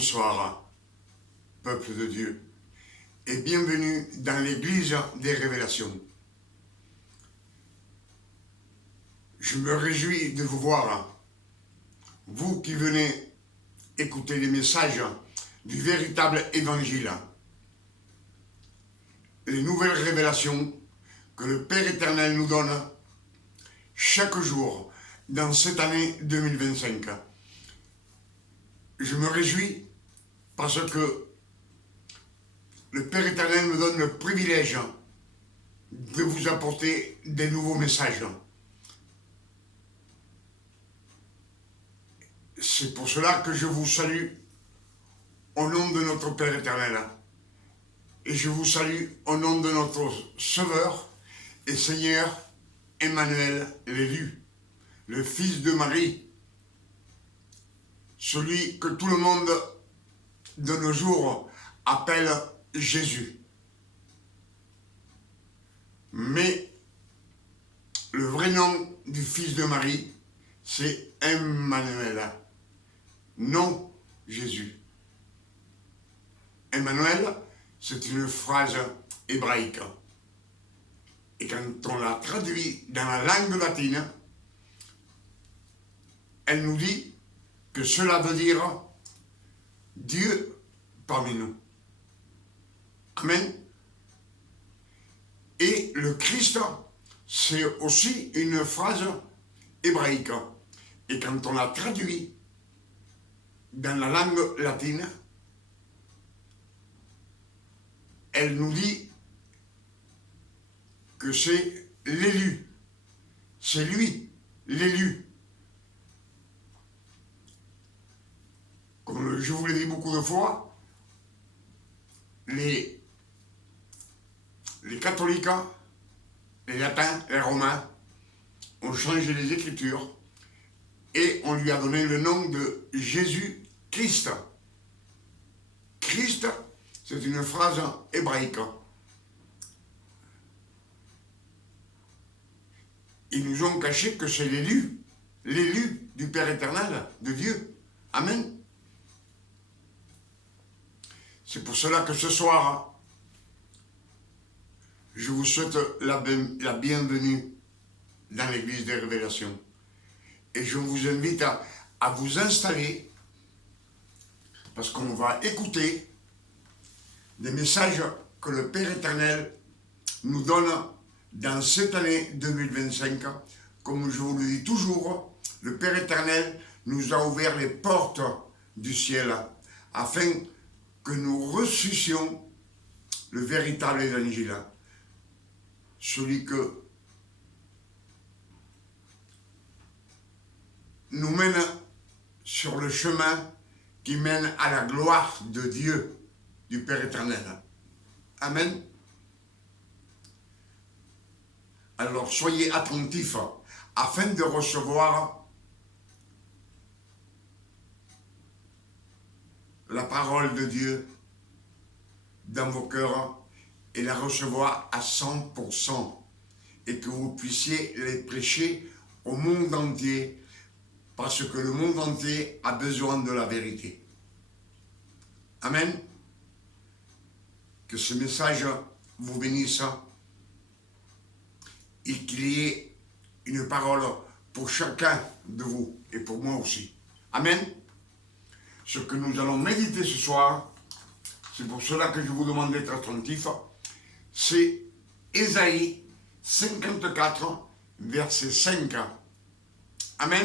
Bonsoir, peuple de Dieu, et bienvenue dans l'église des révélations. Je me réjouis de vous voir, vous qui venez écouter les messages du véritable évangile, les nouvelles révélations que le Père éternel nous donne chaque jour dans cette année 2025. Je me réjouis parce que le Père éternel me donne le privilège de vous apporter des nouveaux messages. C'est pour cela que je vous salue au nom de notre Père éternel. Et je vous salue au nom de notre Sauveur et Seigneur Emmanuel l'élu, le Fils de Marie, celui que tout le monde de nos jours appelle Jésus. Mais le vrai nom du Fils de Marie, c'est Emmanuel, non Jésus. Emmanuel, c'est une phrase hébraïque. Et quand on la traduit dans la langue latine, elle nous dit que cela veut dire Dieu parmi nous. Amen. Et le Christ, c'est aussi une phrase hébraïque. Et quand on la traduit dans la langue latine, elle nous dit que c'est l'élu. C'est lui, l'élu. Comme je vous l'ai dit beaucoup de fois, les catholiques, les latins, les romains ont changé les Écritures et on lui a donné le nom de Jésus-Christ. Christ, c'est une phrase hébraïque. Ils nous ont caché que c'est l'élu du Père éternel, de Dieu. Amen. C'est pour cela que ce soir, je vous souhaite la bienvenue dans l'église des révélations. Et je vous invite à vous installer, parce qu'on va écouter des messages que le Père éternel nous donne dans cette année 2025. Comme je vous le dis toujours, le Père éternel nous a ouvert les portes du ciel afin que nous reçussions le véritable évangile, celui que nous mène sur le chemin qui mène à la gloire de Dieu, du Père éternel. Amen. Alors soyez attentifs afin de recevoir la parole de Dieu dans vos cœurs et la recevoir à 100% et que vous puissiez les prêcher au monde entier parce que le monde entier a besoin de la vérité. Amen. Que ce message vous bénisse et qu'il y ait une parole pour chacun de vous et pour moi aussi. Amen. Ce que nous allons méditer ce soir, c'est pour cela que je vous demande d'être attentif, c'est Ésaïe 54, verset 5. Amen.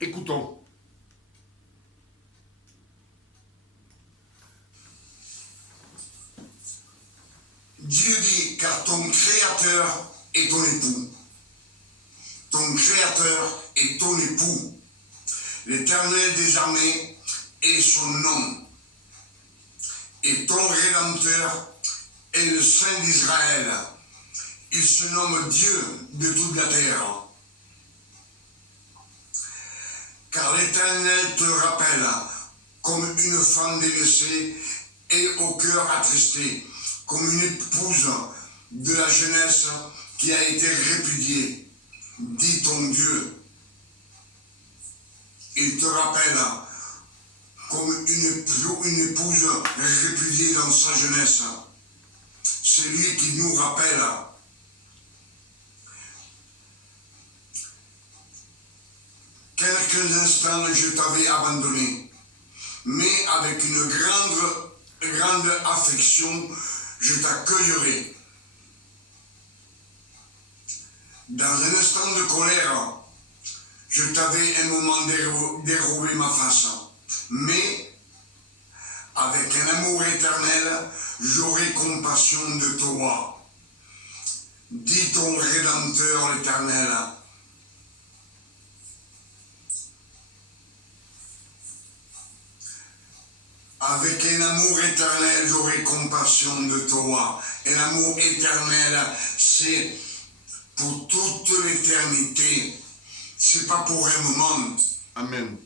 Écoutons. Dieu dit, car ton Créateur est ton époux. Ton Créateur est ton époux. L'Éternel des armées est son nom. Et ton Rédempteur est le Saint d'Israël. Il se nomme Dieu de toute la terre. Car l'Éternel te rappelle comme une femme délaissée et au cœur attristé, comme une épouse de la jeunesse qui a été répudiée, dit ton Dieu. Il te rappelle comme une épouse répudiée dans sa jeunesse. C'est lui qui nous rappelle. Quelques instants, je t'avais abandonné, mais avec une grande affection, je t'accueillerai. Dans un instant de colère, je t'avais un moment dérobé ma face, mais avec un amour éternel, j'aurai compassion de toi. Dit ton Rédempteur l'Éternel. Avec un amour éternel, j'aurai compassion de toi. Un amour éternel, c'est pour toute l'éternité. C'est pas pour un moment. Amen.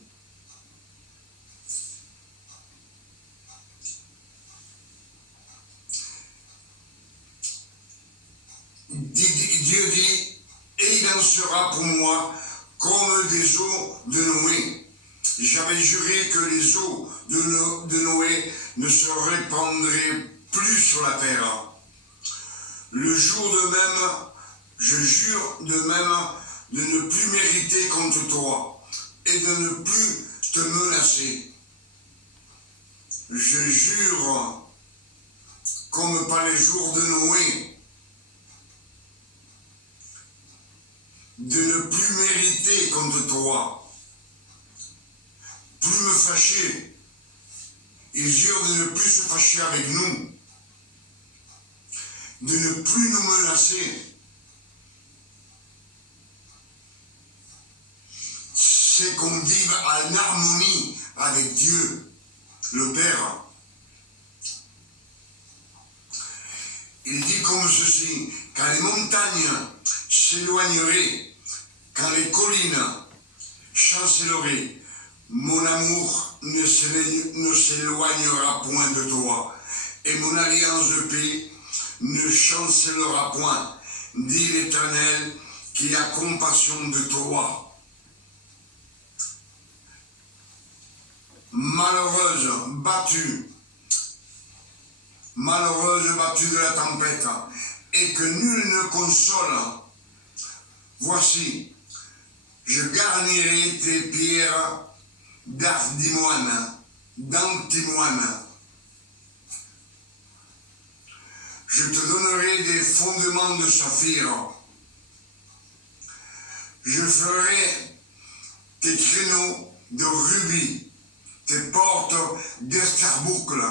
Dieu dit, et il en sera pour moi comme des eaux de Noé. J'avais juré que les eaux de Noé ne se répandraient plus sur la terre. Le jour de même, je jure de même de ne plus mériter contre toi et de ne plus te menacer. Je jure, comme par les jours de Noé, de ne plus mériter contre toi, plus me fâcher. Il jure de ne plus se fâcher avec nous, de ne plus nous menacer. C'est qu'on vive en harmonie avec Dieu, le Père. Il dit comme ceci, quand les montagnes s'éloigneraient, quand les collines chancelleraient, mon amour ne s'éloignera point de toi, et mon alliance de paix ne chancellera point, dit l'Éternel qui a compassion de toi. Malheureuse, battue de la tempête, et que nul ne console, voici, je garnirai tes pierres d'antimoine. Je te donnerai des fondements de saphir. Je ferai tes créneaux de rubis, tes portes d'escarboucle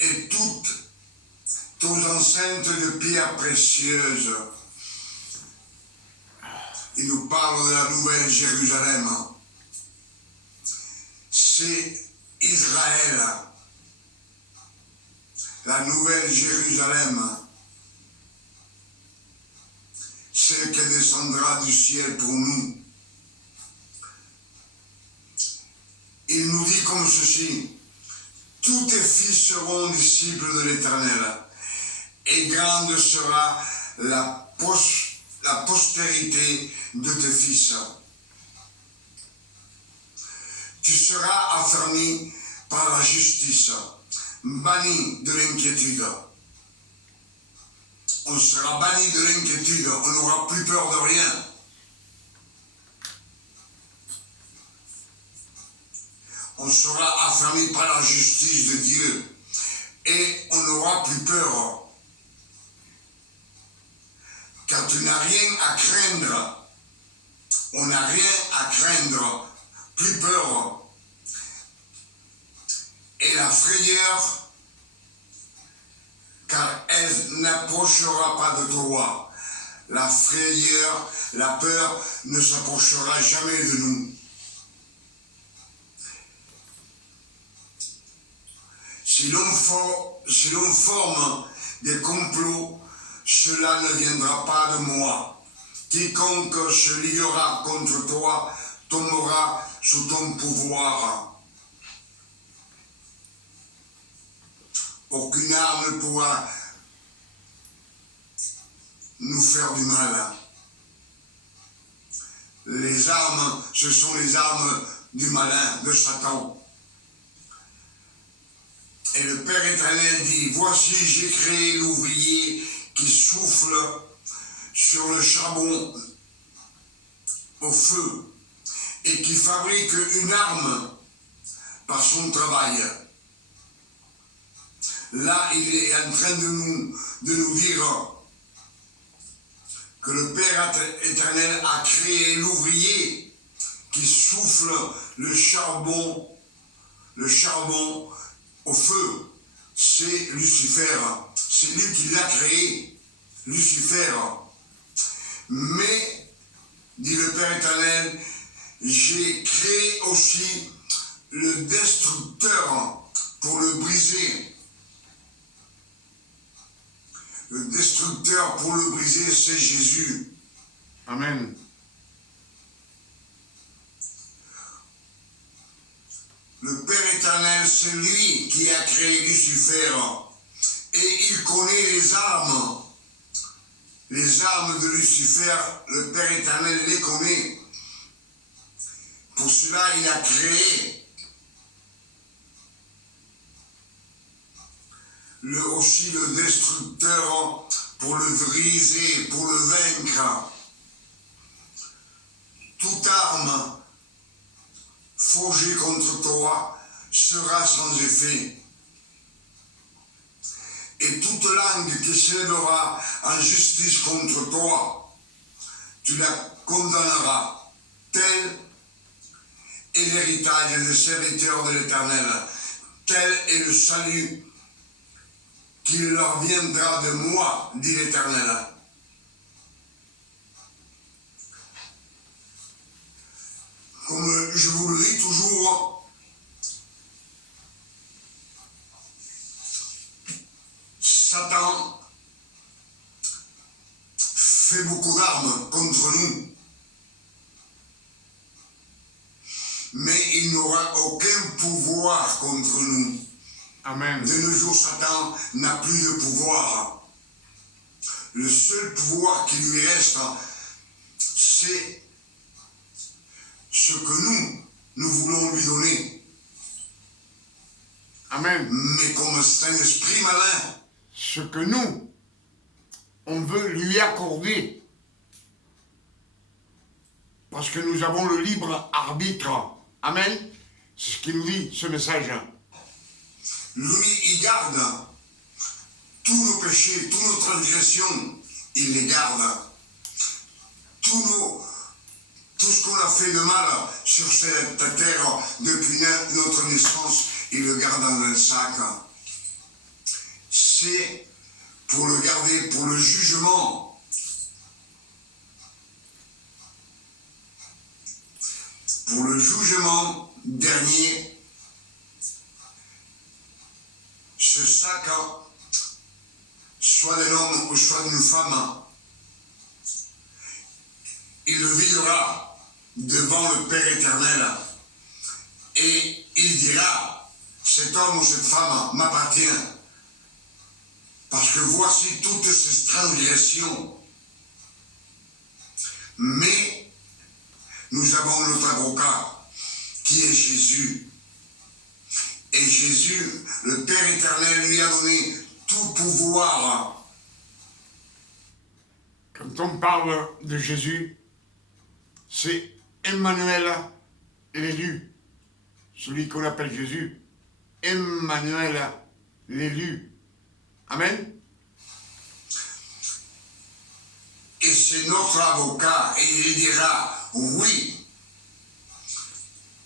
et toutes tes enceintes de pierres précieuses. Il nous parle de la nouvelle Jérusalem. C'est Israël, la nouvelle Jérusalem, celle qui descendra du ciel pour nous. Il nous dit comme ceci, tous tes fils seront disciples de l'Éternel, et grande sera la postérité de tes fils. Tu seras affermi par la justice, banni de l'inquiétude. On sera banni de l'inquiétude, on n'aura plus peur de rien. On sera affermi par la justice de Dieu et on n'aura plus peur. Car tu n'as rien à craindre. On n'a rien à craindre. Plus peur. Et la frayeur, car elle n'approchera pas de toi. La frayeur, la peur ne s'approchera jamais de nous. Si l'on forme des complots, cela ne viendra pas de moi. Quiconque se liera contre toi tombera sous ton pouvoir. Aucune arme ne pourra nous faire du mal. Les armes, ce sont les armes du malin, de Satan. Et le Père éternel dit, voici j'ai créé l'ouvrier qui souffle sur le charbon au feu et qui fabrique une arme par son travail. Là, il est en train de nous dire que le Père éternel a créé l'ouvrier qui souffle le charbon au feu. C'est Lucifer. C'est lui qui l'a créé, Lucifer. Mais, dit le Père éternel, j'ai créé aussi le destructeur pour le briser. Le destructeur pour le briser, c'est Jésus. Amen. Le Père éternel, c'est lui qui a créé Lucifer. Et il connaît les armes. Les armes de Lucifer, le Père éternel les connaît. Pour cela, il a créé aussi le destructeur pour le briser, pour le vaincre. Toute arme forgée contre toi sera sans effet. Et toute langue qui s'élèvera en justice contre toi, tu la condamneras. Tel est l'héritage des serviteurs de l'Éternel. Tel est le salut qui leur viendra de moi, dit l'Éternel. Comme je vous le dis toujours, Satan fait beaucoup d'armes contre nous. Mais il n'aura aucun pouvoir contre nous. Amen. De nos jours, Satan n'a plus de pouvoir. Le seul pouvoir qui lui reste, c'est ce que nous voulons lui donner. Amen. Mais comme c'est un esprit malin, Ce que nous, on veut lui accorder. Parce que nous avons le libre arbitre. Amen. C'est ce qu'il nous dit, ce message. lui, il garde tous nos péchés, toutes nos transgressions, il les garde. Tout ce qu'on a fait de mal sur cette terre depuis notre naissance, il le garde dans un sac. C'est pour le garder, pour le jugement. Pour le jugement dernier, ce sac, soit d'un homme ou soit d'une femme, il le videra devant le Père éternel et il dira, cet homme ou cette femme m'appartient parce que voici toutes ces transgressions. Mais nous avons notre avocat qui est Jésus. Et Jésus, le Père éternel, lui a donné tout pouvoir. Quand on parle de Jésus, c'est Emmanuel, l'élu. Celui qu'on appelle Jésus. Emmanuel, l'élu. Amen. Et c'est notre avocat. Et il dira, oui,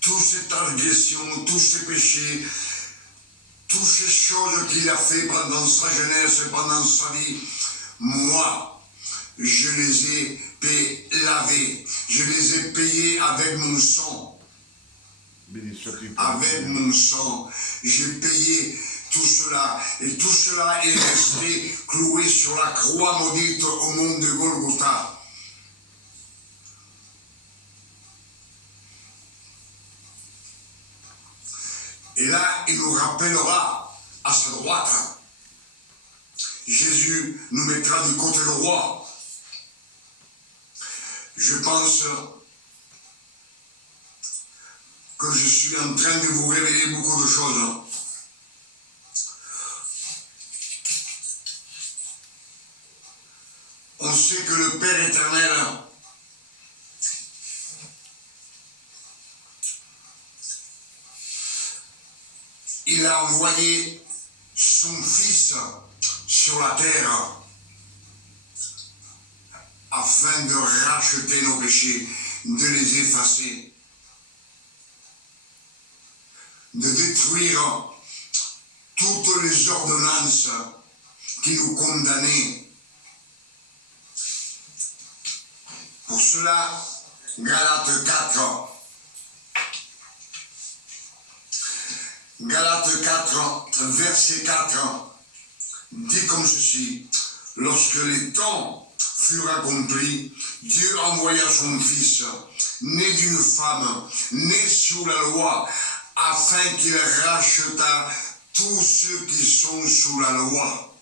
toutes ces transgressions, tous ces péchés, toutes ces choses qu'il a fait pendant sa jeunesse et pendant sa vie, moi, je les ai lavés, je les ai payés avec mon sang. Béni sois-tu. Avec mon sang, j'ai payé tout cela, et tout cela est resté cloué sur la croix maudite au mont de Golgotha. Et là, il nous rappellera à sa droite. Jésus nous mettra du côté droit. Je pense que je suis en train de vous révéler beaucoup de choses. il a envoyé son Fils sur la terre afin de racheter nos péchés, de les effacer, de détruire toutes les ordonnances qui nous condamnaient. Pour cela, Galates 4, verset 4, dit comme ceci: lorsque les temps furent accomplis, Dieu envoya son Fils, né d'une femme, né sous la loi, afin qu'il rachetât tous ceux qui sont sous la loi.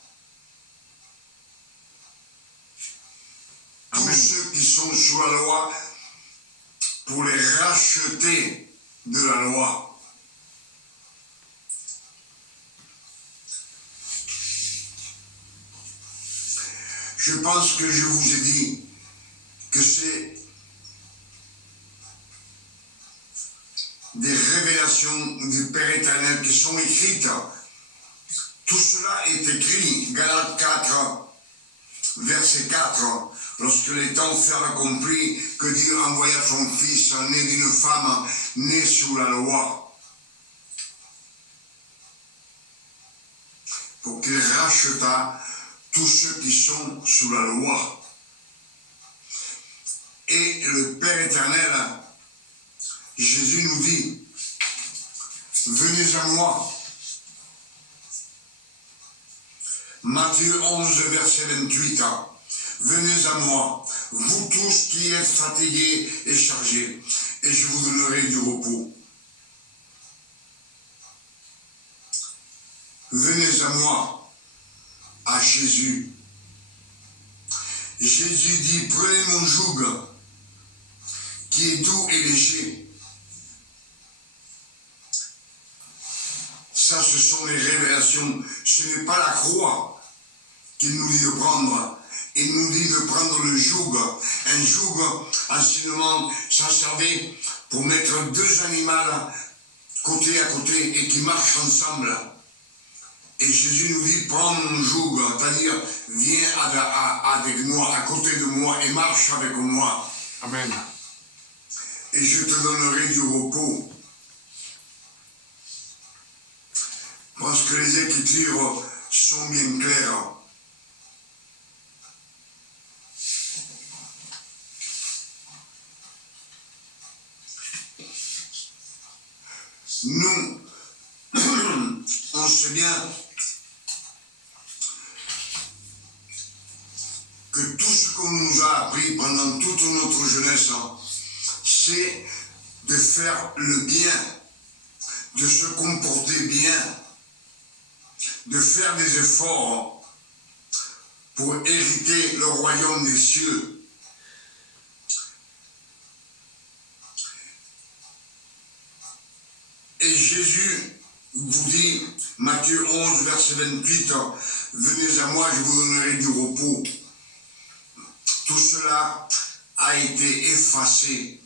Amen. Tous ceux qui sont sous la loi, pour les racheter de la loi. Je pense que je vous ai dit que c'est des révélations du Père éternel qui sont écrites. Tout cela est écrit, Galates 4, verset 4, lorsque les temps furent accomplis, que Dieu envoya son Fils, né d'une femme, né sous la loi, pour qu'il rachetât tous ceux qui sont sous la loi. Et le Père éternel, Jésus nous dit: venez à moi. Matthieu 11, verset 28. Venez à moi, vous tous qui êtes fatigués et chargés, et je vous donnerai du repos. Venez à moi, à Jésus. Jésus dit: prenez mon joug, qui est doux et léger. Ça, ce sont les révélations. Ce n'est pas la croix qu'il nous dit de prendre. Il nous dit de prendre le joug. Un joug, anciennement, ça servait pour mettre deux animaux côté à côté et qui marchent ensemble. Et Jésus nous dit: prends mon joug, c'est-à-dire viens avec moi, à côté de moi, et marche avec moi. Amen. Et je te donnerai du repos. Parce que les Écritures sont bien claires. Nous, on sait bien que tout ce qu'on nous a appris pendant toute notre jeunesse, c'est de faire le bien, de se comporter bien, de faire des efforts pour hériter le royaume des cieux. Et Jésus vous dit, Matthieu 11, verset 28, venez à moi, je vous donnerai du repos. Tout cela a été effacé.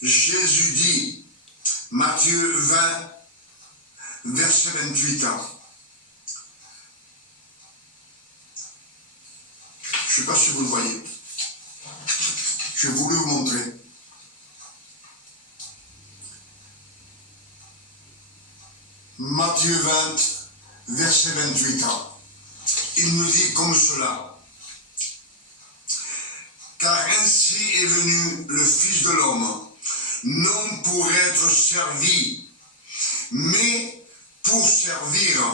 Jésus dit, Matthieu 20, verset 28. Je ne sais pas si vous le voyez. Je voulais vous montrer. Matthieu 20, verset 28. Il nous dit comme cela. Car ainsi est venu le Fils de l'homme, non pour être servi, mais pour servir.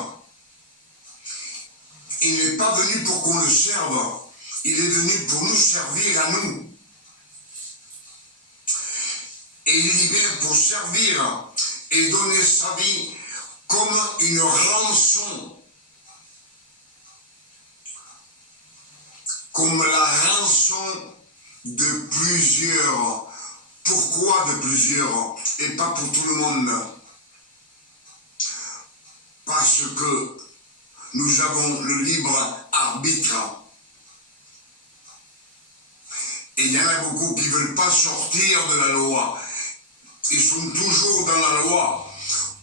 Il n'est pas venu pour qu'on le serve, il est venu pour nous servir à nous. Et il dit bien pour servir et donner sa vie comme une rançon. Comme la rançon de plusieurs. Pourquoi de plusieurs et pas pour tout le monde? Parce que nous avons le libre arbitre. Et il y en a beaucoup qui ne veulent pas sortir de la loi. Ils sont toujours dans la loi.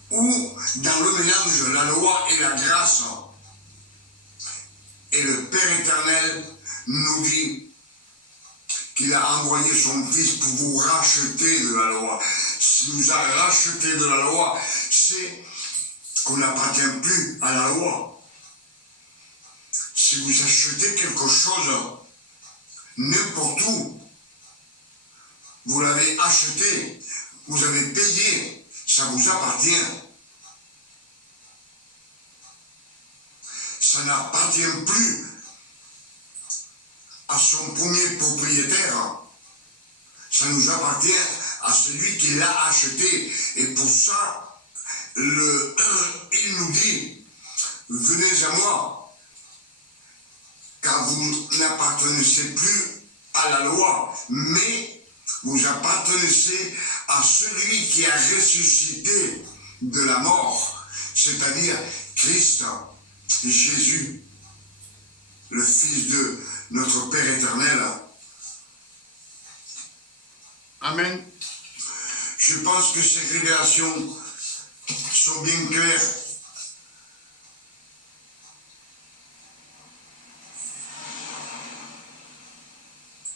Ou dans le mélange, la loi et la grâce. Et le Père éternel nous dit qu'il a envoyé son Fils pour vous racheter de la loi. S'il nous a racheté de la loi, c'est qu'on n'appartient plus à la loi. Si vous achetez quelque chose, n'importe où, vous l'avez acheté, vous avez payé, ça vous appartient. Ça n'appartient plus à son premier propriétaire. Ça nous appartient à celui qui l'a acheté. Et pour ça, il nous dit, venez à moi, car vous n'appartenez plus à la loi, mais vous appartenez à celui qui a ressuscité de la mort, c'est-à-dire Christ, Jésus, le Fils de notre Père éternel. Amen. Je pense que ces révélations sont bien claires.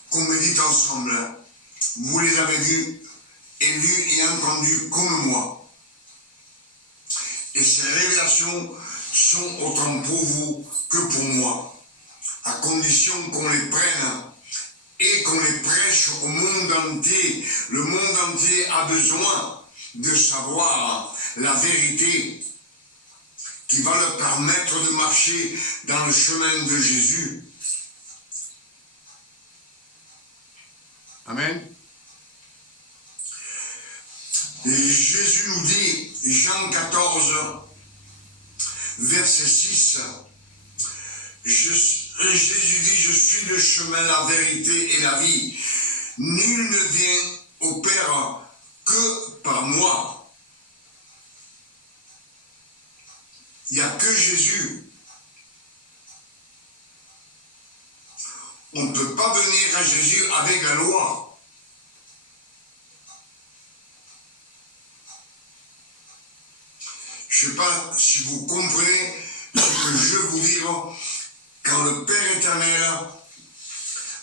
Qu'on médite ensemble. Vous les avez vus, et lus et entendus comme moi. Et ces révélations sont autant pour vous que pour moi, à condition qu'on les prenne et qu'on les prêche au monde entier. Le monde entier a besoin de savoir la vérité qui va leur permettre de marcher dans le chemin de Jésus. Amen. Et Jésus nous dit, Jean 14, verset 6, Jésus dit, je suis le chemin, la vérité et la vie. Nul ne vient au Père que par moi. Il n'y a que Jésus. On ne peut pas venir à Jésus avec la loi. Je ne sais pas si vous comprenez ce que je veux vous dire. Quand le Père éternel,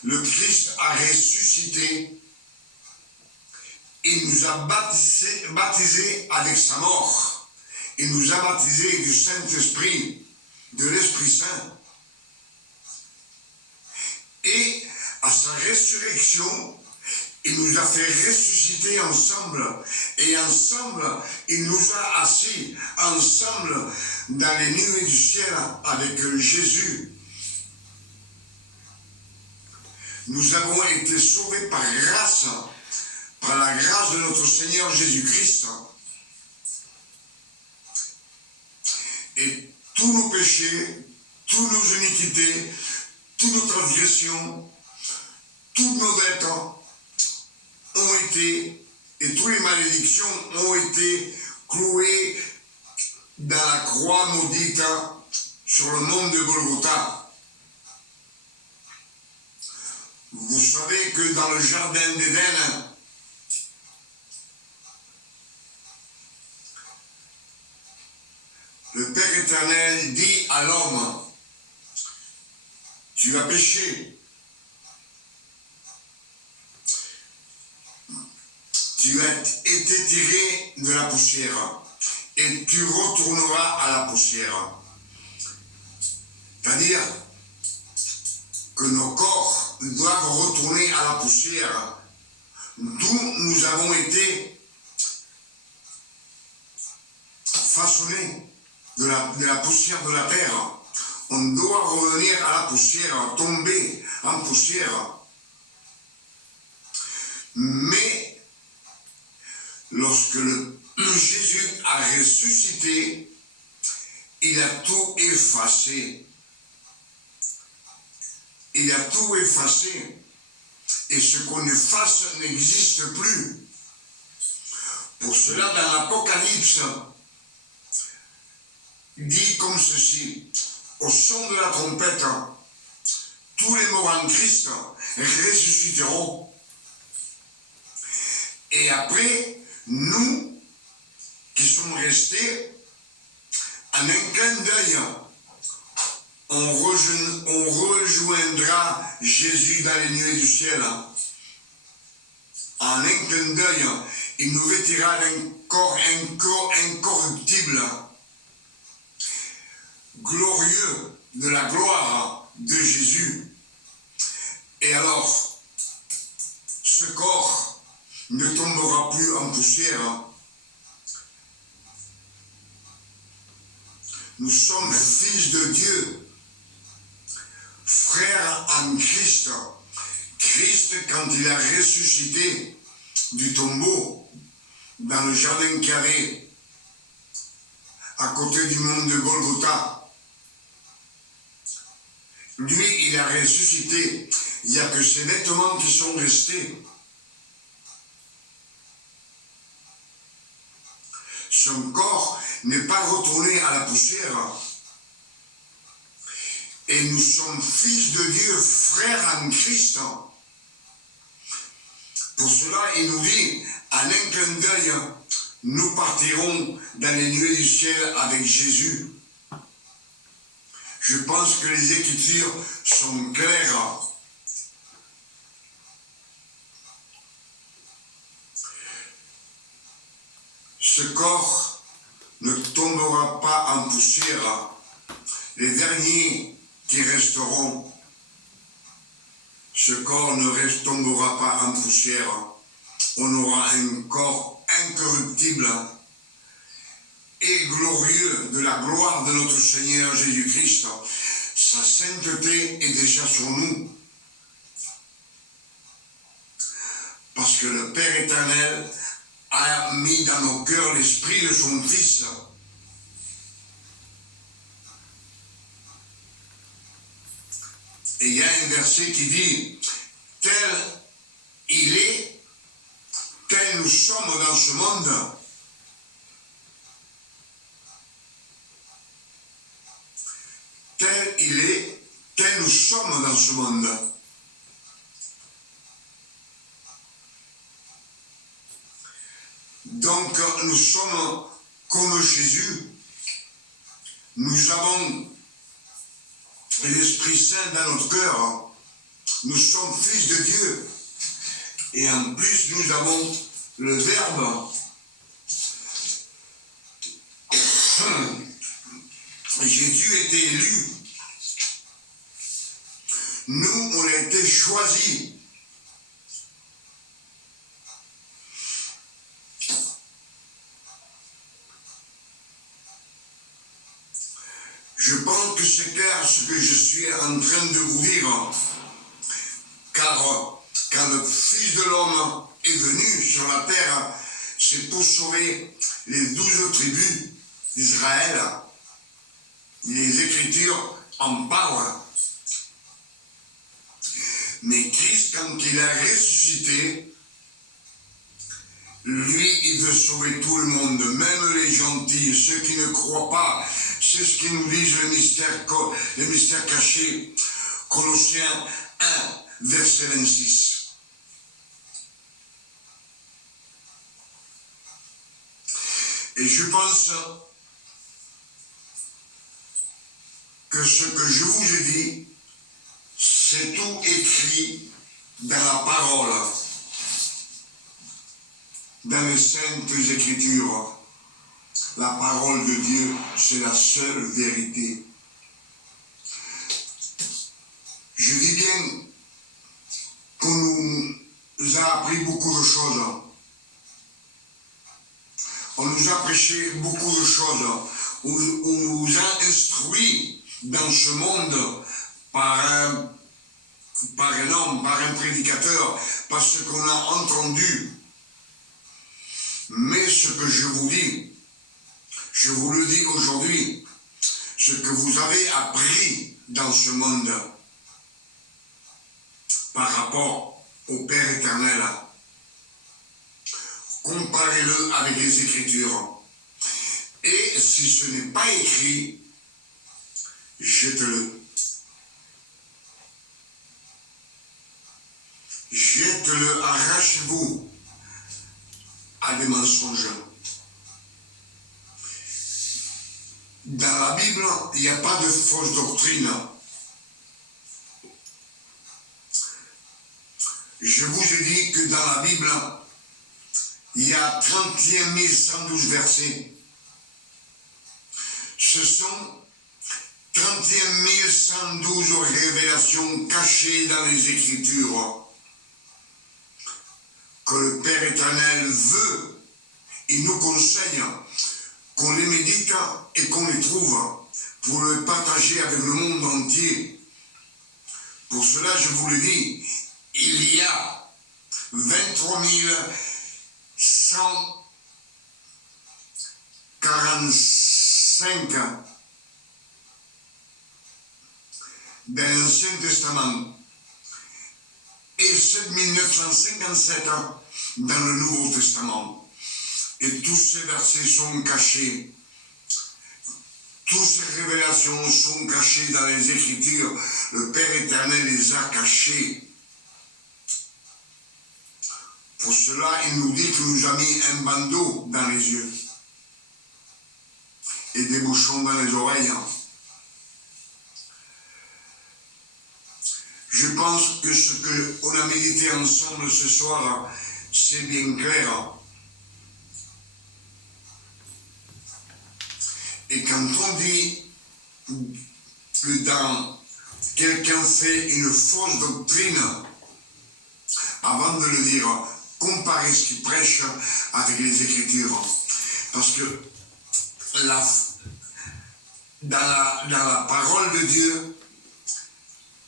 le Christ a ressuscité, il nous a baptisés avec sa mort. Il nous a baptisés du Saint-Esprit, de l'Esprit Saint. Et à sa résurrection, il nous a fait ressusciter ensemble. Et ensemble, il nous a assis ensemble dans les nuées du ciel avec Jésus. Nous avons été sauvés par grâce, par la grâce de notre Seigneur Jésus-Christ. Et tous nos péchés, toutes nos iniquités, toutes nos transgressions, toutes nos dettes ont été, et toutes les malédictions ont été clouées dans la croix maudite sur le mont de Golgotha. Vous savez que dans le jardin d'Éden, le Père éternel dit à l'homme, tu as péché, tu as été tiré de la poussière et tu retourneras à la poussière. C'est-à-dire que nos corps doivent retourner à la poussière d'où nous avons été façonnés, de la poussière de la terre. On doit revenir à la poussière, tomber en poussière. Mais lorsque Jésus a ressuscité, il a tout effacé. Il a tout effacé. Et ce qu'on efface n'existe plus. Pour cela, dans l'Apocalypse, dit comme ceci, au son de la trompette, tous les morts en Christ ressusciteront. Et après, nous qui sommes restés, en un clin d'œil, on rejoindra Jésus dans les nuées du ciel. En un clin d'œil, il nous vêtira d'un corps incorruptible, glorieux de la gloire de Jésus. Et alors, ce corps ne tombera plus en poussière. Nous sommes fils de Dieu, frères en Christ. Christ, quand il a ressuscité du tombeau, dans le jardin carré, à côté du mont de Golgotha, lui, il a ressuscité. Il n'y a que ses vêtements qui sont restés. Son corps n'est pas retourné à la poussière. Et nous sommes fils de Dieu, frères en Christ. Pour cela, il nous dit, en un clin d'œil, nous partirons dans les nuées du ciel avec Jésus. Je pense que les Écritures sont claires. Ce corps ne tombera pas en poussière. Les derniers qui resteront, ce corps ne tombera pas en poussière. On aura un corps incorruptible et glorieux de la gloire de notre Seigneur Jésus-Christ. Sa sainteté est déjà sur nous. Parce que le Père éternel a mis dans nos cœurs l'esprit de son Fils. Et il y a un verset qui dit, tel il est, tel nous sommes dans ce monde. Tel il est, tel nous sommes dans ce monde. Donc nous sommes comme Jésus. Nous avons l'Esprit Saint dans notre cœur. Nous sommes fils de Dieu. Et en plus, nous avons le Verbe. Jésus était élu. Nous, on a été choisis. Je pense que c'est clair ce que je suis en train de vous dire. Car quand le Fils de l'homme est venu sur la terre, c'est pour sauver les 12 tribus d'Israël. Les Écritures en parlent. Mais Christ, quand il a ressuscité, lui, il veut sauver tout le monde, même les gentils, ceux qui ne croient pas. C'est ce qui nous dit le mystère caché, Colossiens 1, verset 26. Et je pense que ce que je vous ai dit, c'est tout écrit dans la parole, dans les saintes Écritures. La parole de Dieu, c'est la seule vérité. Je dis bien qu'on nous a appris beaucoup de choses. On nous a prêché beaucoup de choses. On nous a instruits dans ce monde par un homme, par un prédicateur, par ce qu'on a entendu. Mais ce que je vous dis, je vous le dis aujourd'hui, ce que vous avez appris dans ce monde par rapport au Père éternel, comparez-le avec les Écritures. Et si ce n'est pas écrit, jette-le. faites-le, arrachez-vous à des mensonges. Dans la Bible, il n'y a pas de fausse doctrine. Je vous ai dit que dans la Bible, il y a 31 112 versets. Ce sont 31 112 révélations cachées dans les Écritures que le Père éternel veut. Il nous conseille qu'on les médite et qu'on les trouve pour les partager avec le monde entier. Pour cela, je vous le dis, il y a 23 145 dans l'Ancien Testament et 7957 dans le Nouveau Testament. Et tous ces versets sont cachés. Toutes ces révélations sont cachées dans les Écritures. Le Père éternel les a cachées. Pour cela, il nous dit qu'il nous a mis un bandeau dans les yeux et des bouchons dans les oreilles. Je pense que ce qu'on a médité ensemble ce soir, c'est bien clair. Et quand on dit que quelqu'un fait une fausse doctrine, avant de le dire, comparez ce qu'il prêche avec les Écritures. Parce que dans la parole de Dieu,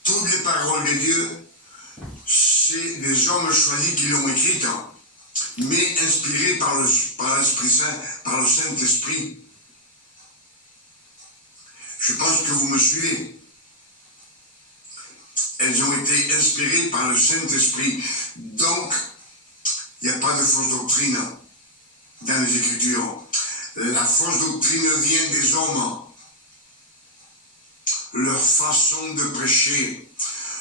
toutes les paroles de Dieu, c'est des hommes choisis qui l'ont écrite, mais inspirés par l'Esprit Saint, par le Saint-Esprit. Je pense que vous me suivez. Elles ont été inspirées par le Saint-Esprit. Donc, il n'y a pas de fausse doctrine dans les Écritures. La fausse doctrine vient des hommes. Leur façon de prêcher,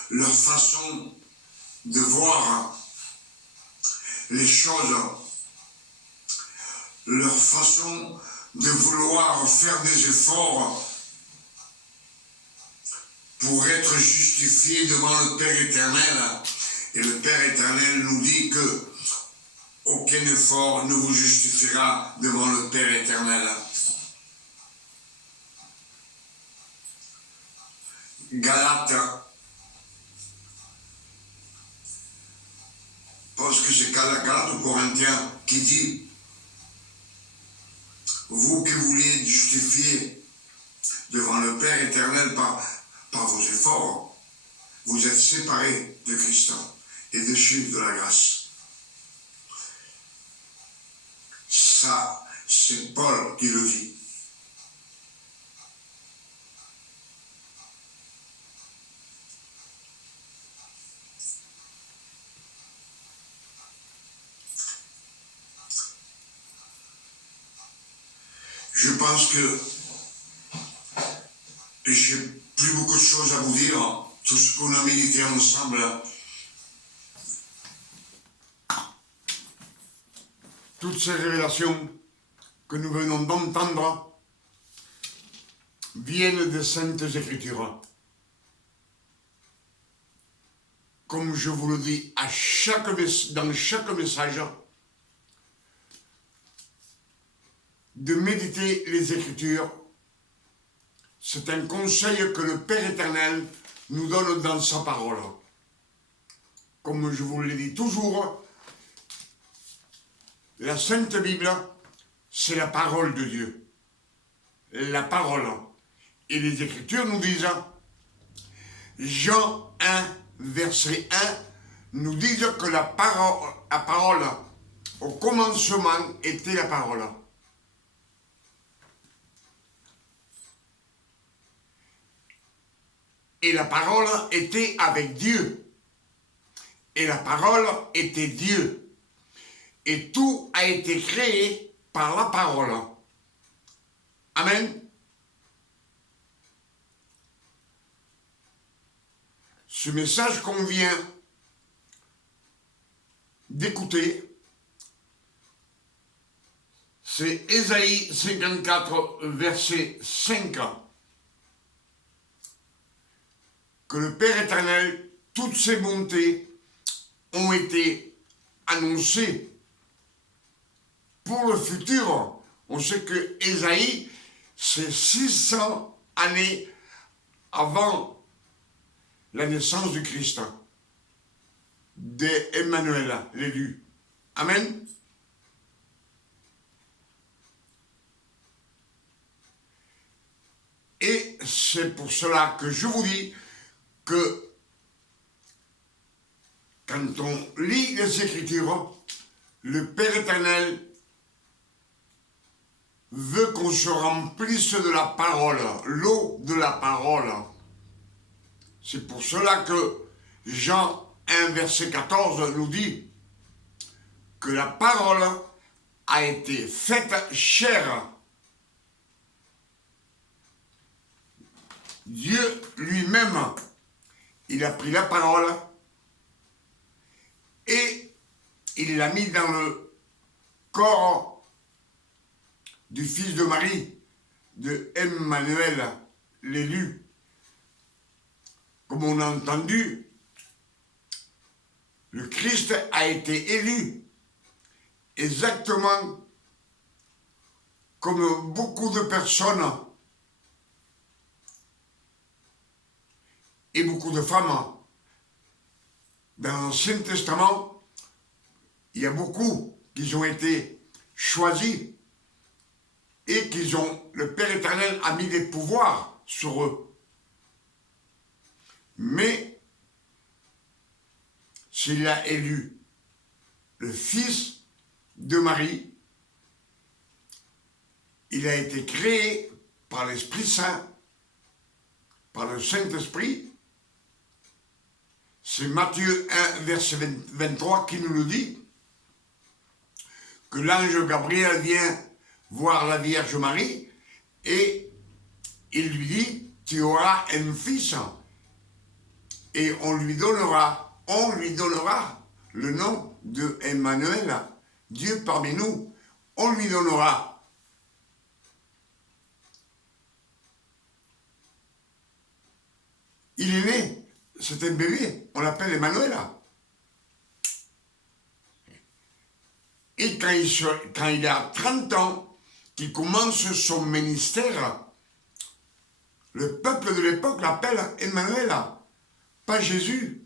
leur façon de voir les choses, leur façon de vouloir faire des efforts pour être justifiés devant le Père éternel. Et le Père éternel nous dit que aucun effort ne vous justifiera devant le Père éternel. Galates, parce que c'est Galates aux Corinthiens qui dit, vous qui vouliez être justifiés devant le Père éternel par vos efforts, vous êtes séparés de Christ et déchus de la grâce. Ça, c'est Paul qui le dit. Je pense que j'ai plus beaucoup de choses à vous dire. Tout ce qu'on a médité ensemble. Toutes ces révélations que nous venons d'entendre viennent des Saintes Écritures. Comme je vous le dis dans chaque message, de méditer les Écritures, c'est un conseil que le Père éternel nous donne dans sa parole. Comme je vous l'ai dit toujours, la Sainte Bible, c'est la parole de Dieu. La parole. Et les Écritures nous disent, Jean 1, verset 1, nous disent que la parole, au commencement, était la parole. Et la parole était avec Dieu. Et la parole était Dieu. Et tout a été créé par la parole. Amen. Ce message qu'on vient d'écouter, c'est Ésaïe 54, verset 5. Que le Père éternel, toutes ses bontés ont été annoncées pour le futur. On sait que Ésaïe, c'est 600 années avant la naissance du Christ, d'Emmanuel, l'élu. Amen. Et c'est pour cela que je vous dis que quand on lit les Écritures, le Père éternel veut qu'on se remplisse de la parole, l'eau de la parole. C'est pour cela que Jean 1, verset 14 nous dit que la parole a été faite chair. Dieu lui-même, il a pris la parole et il l'a mis dans le corps du fils de Marie, de Emmanuel, l'élu. Comme on a entendu, le Christ a été élu, exactement comme beaucoup de personnes et beaucoup de femmes. Dans l'Ancien Testament, il y a beaucoup qui ont été choisis et le Père éternel a mis des pouvoirs sur eux. Mais s'il a élu le fils de Marie, il a été créé par l'Esprit Saint, par le Saint-Esprit. C'est Matthieu 1, verset 23 qui nous le dit, que l'ange Gabriel vient voir la Vierge Marie et il lui dit, tu auras un fils et on lui donnera le nom de Emmanuel, Dieu parmi nous, on lui donnera. Il est né, c'est un bébé, on l'appelle Emmanuel. Et quand il a 30 ans, qu'il commence son ministère, le peuple de l'époque l'appelle Emmanuel, pas Jésus.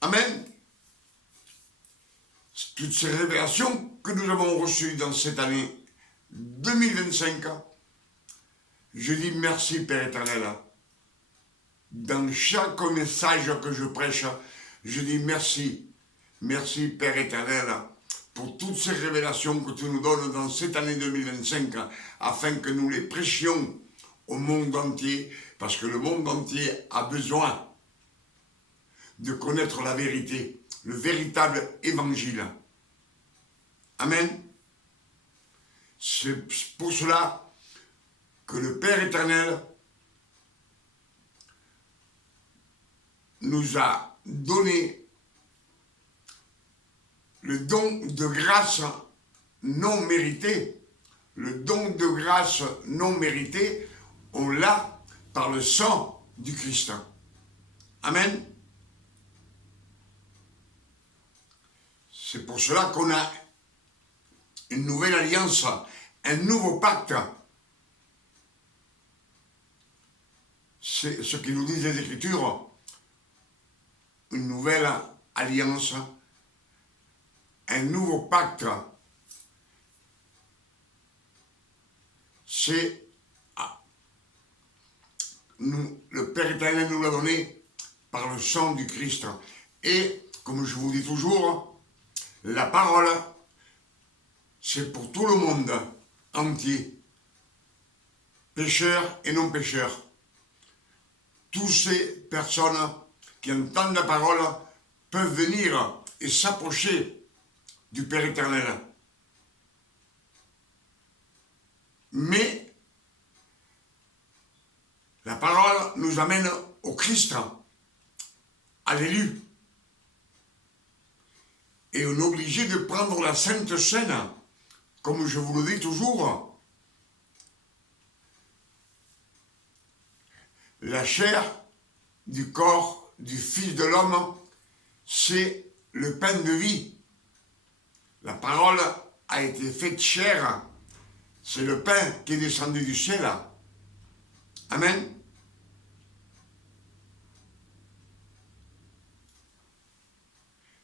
Amen. Toutes ces révélations que nous avons reçues dans cette année 2025, je dis merci Père éternel. Dans chaque message que je prêche, je dis merci. Merci Père éternel pour toutes ces révélations que tu nous donnes dans cette année 2025 afin que nous les prêchions au monde entier parce que le monde entier a besoin de connaître la vérité, le véritable évangile. Amen. C'est pour cela que le Père éternel nous a donné le don de grâce non mérité. Le don de grâce non mérité, on l'a par le sang du Christ. Amen. C'est pour cela qu'on a une nouvelle alliance, un nouveau pacte. C'est ce qui nous disent les Écritures. Une nouvelle alliance, un nouveau pacte. C'est le Père éternel nous l'a donné par le sang du Christ. Et, comme je vous dis toujours, la parole, c'est pour tout le monde entier, pécheurs et non pécheurs. Toutes ces personnes qui entendent la parole peuvent venir et s'approcher du Père éternel. Mais la parole nous amène au Christ, à l'élu. Et on est obligé de prendre la Sainte Seine, comme je vous le dis toujours. La chair du corps du Fils de l'homme, c'est le pain de vie. La parole a été faite chair. C'est le pain qui est descendu du ciel. Amen.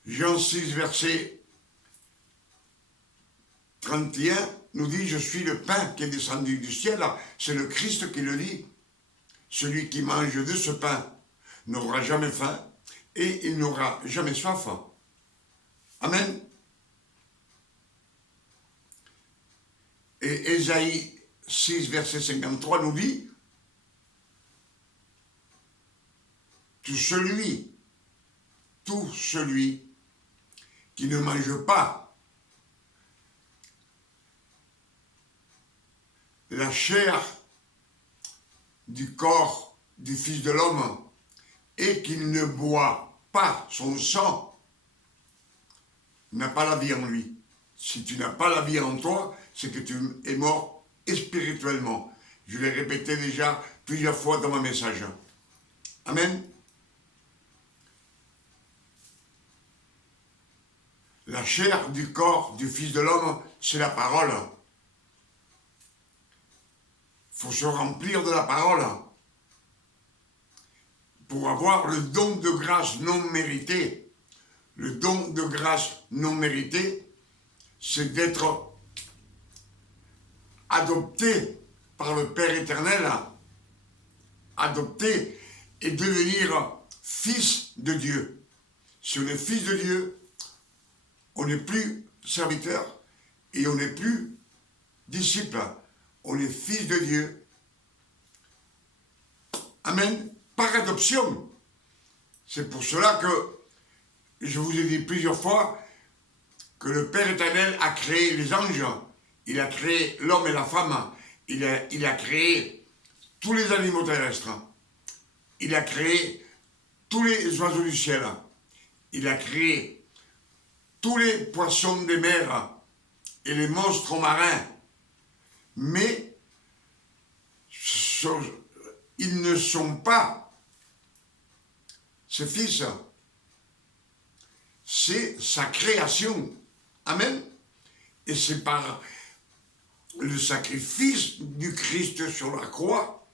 Jean 6, verset 31 nous dit « Je suis le pain qui est descendu du ciel ». C'est le Christ qui le dit. Celui qui mange de ce pain n'aura jamais faim et il n'aura jamais soif. Amen. Et Ésaïe 6, verset 53 nous dit « Tout celui qui ne mange pas la chair du corps du Fils de l'homme et qu'il ne boit pas son sang, n'a pas la vie en lui. Si tu n'as pas la vie en toi, c'est que tu es mort spirituellement. Je l'ai répété déjà plusieurs fois dans mon message. Amen. La chair du corps du Fils de l'homme, c'est la parole. Il faut se remplir de la parole pour avoir le don de grâce non mérité. Le don de grâce non mérité, c'est d'être adopté par le Père éternel, adopté et devenir fils de Dieu. Si on est fils de Dieu, on n'est plus serviteur et on n'est plus disciple. On est fils de Dieu. Amen. Par adoption. C'est pour cela que je vous ai dit plusieurs fois que le Père éternel a créé les anges. Il a créé l'homme et la femme. Il a créé tous les animaux terrestres. Il a créé tous les oiseaux du ciel. Il a créé tous les poissons des mers et les monstres marins. Mais ils ne sont pas ses fils. C'est sa création. Amen. Et c'est par le sacrifice du Christ sur la croix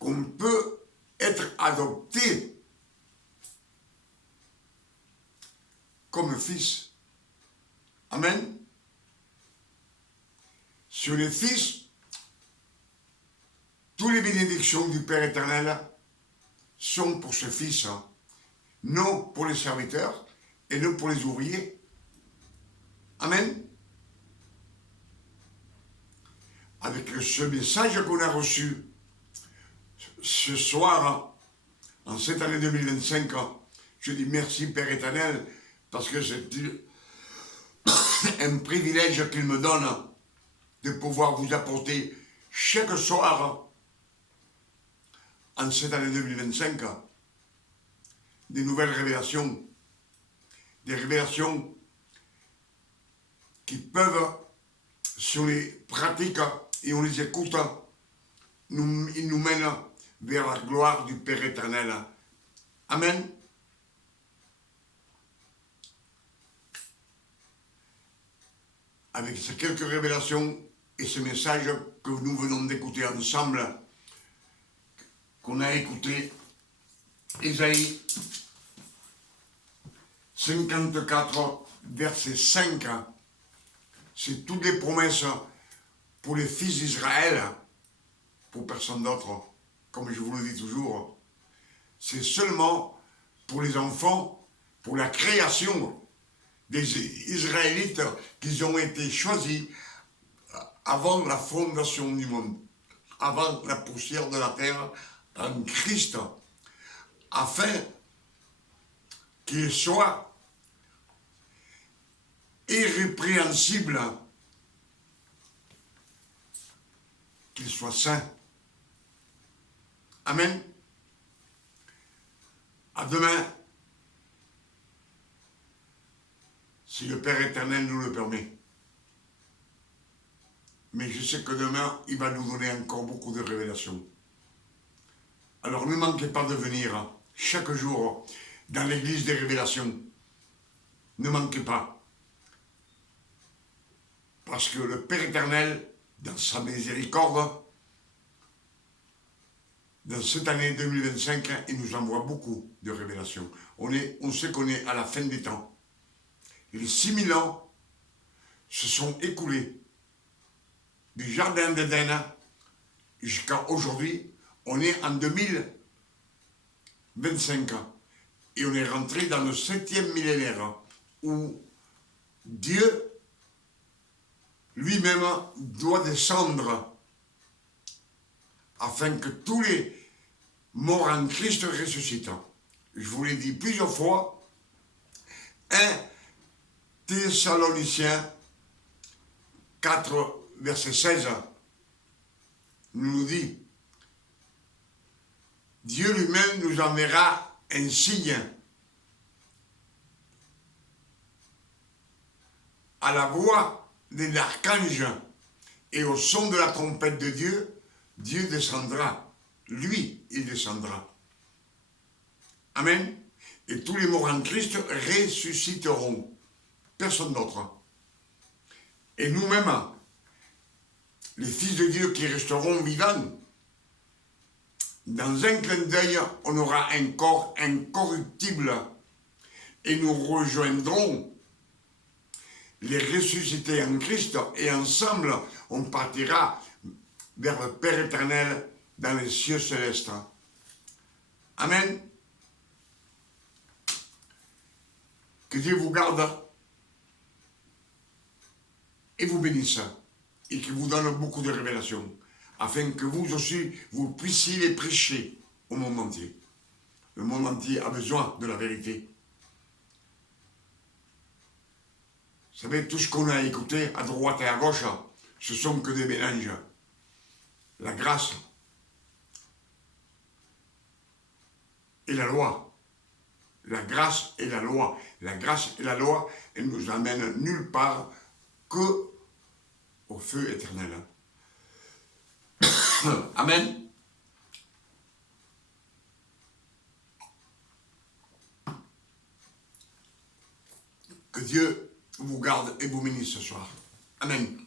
qu'on peut être adopté comme fils. Amen. Sur les fils, toutes les bénédictions du Père éternel sont pour ce fils, non pour les serviteurs et non pour les ouvriers. Amen. Avec ce message qu'on a reçu ce soir, en cette année 2025, je dis merci Père éternel, parce que c'est un privilège qu'il me donne de pouvoir vous apporter chaque soir, en cette année 2025, des nouvelles révélations, des révélations qui peuvent, si on les pratique et on les écoute, ils nous mènent vers la gloire du Père éternel. Amen. Avec ces quelques révélations et ce message que nous venons d'écouter ensemble, qu'on a écouté, Ésaïe 54, verset 5, c'est toutes les promesses pour les fils d'Israël, pour personne d'autre, comme je vous le dis toujours. C'est seulement pour les enfants, pour la création des Israélites qui ont été choisis avant la fondation du monde, avant la poussière de la terre, en Christ, afin qu'ils soient irrépréhensibles, qu'ils soient saints. Amen. À demain. si le Père éternel nous le permet. Mais je sais que demain, il va nous donner encore beaucoup de révélations. Alors ne manquez pas de venir chaque jour dans l'église des révélations. Ne manquez pas. Parce que le Père éternel, dans sa miséricorde, dans cette année 2025, il nous envoie beaucoup de révélations. On sait qu'on est à la fin des temps. Les 6000 ans se sont écoulés du jardin d'Éden jusqu'à aujourd'hui. On est en 2025 et on est rentré dans le 7e millénaire où Dieu lui-même doit descendre afin que tous les morts en Christ ressuscitent. Je vous l'ai dit plusieurs fois, 1 Thessaloniciens 4, verset 16 nous dit, Dieu lui-même nous enverra un signe. À la voix de l'archange et au son de la trompette de Dieu, Dieu descendra. Lui, il descendra. Amen. Et tous les morts en Christ ressusciteront. Personne d'autre. Et nous-mêmes, les fils de Dieu qui resteront vivants, dans un clin d'œil, on aura un corps incorruptible et nous rejoindrons les ressuscités en Christ et ensemble, on partira vers le Père éternel dans les cieux célestes. Amen. Que Dieu vous garde et vous bénisse et qu'il vous donne beaucoup de révélations afin que vous aussi, vous puissiez les prêcher au monde entier. Le monde entier a besoin de la vérité. Vous savez, tout ce qu'on a écouté à droite et à gauche, ce sont que des mélanges. La grâce et la loi. La grâce et la loi. La grâce et la loi, elles ne nous amènent nulle part que au feu éternel. Amen. Que Dieu vous garde et vous bénisse ce soir. Amen.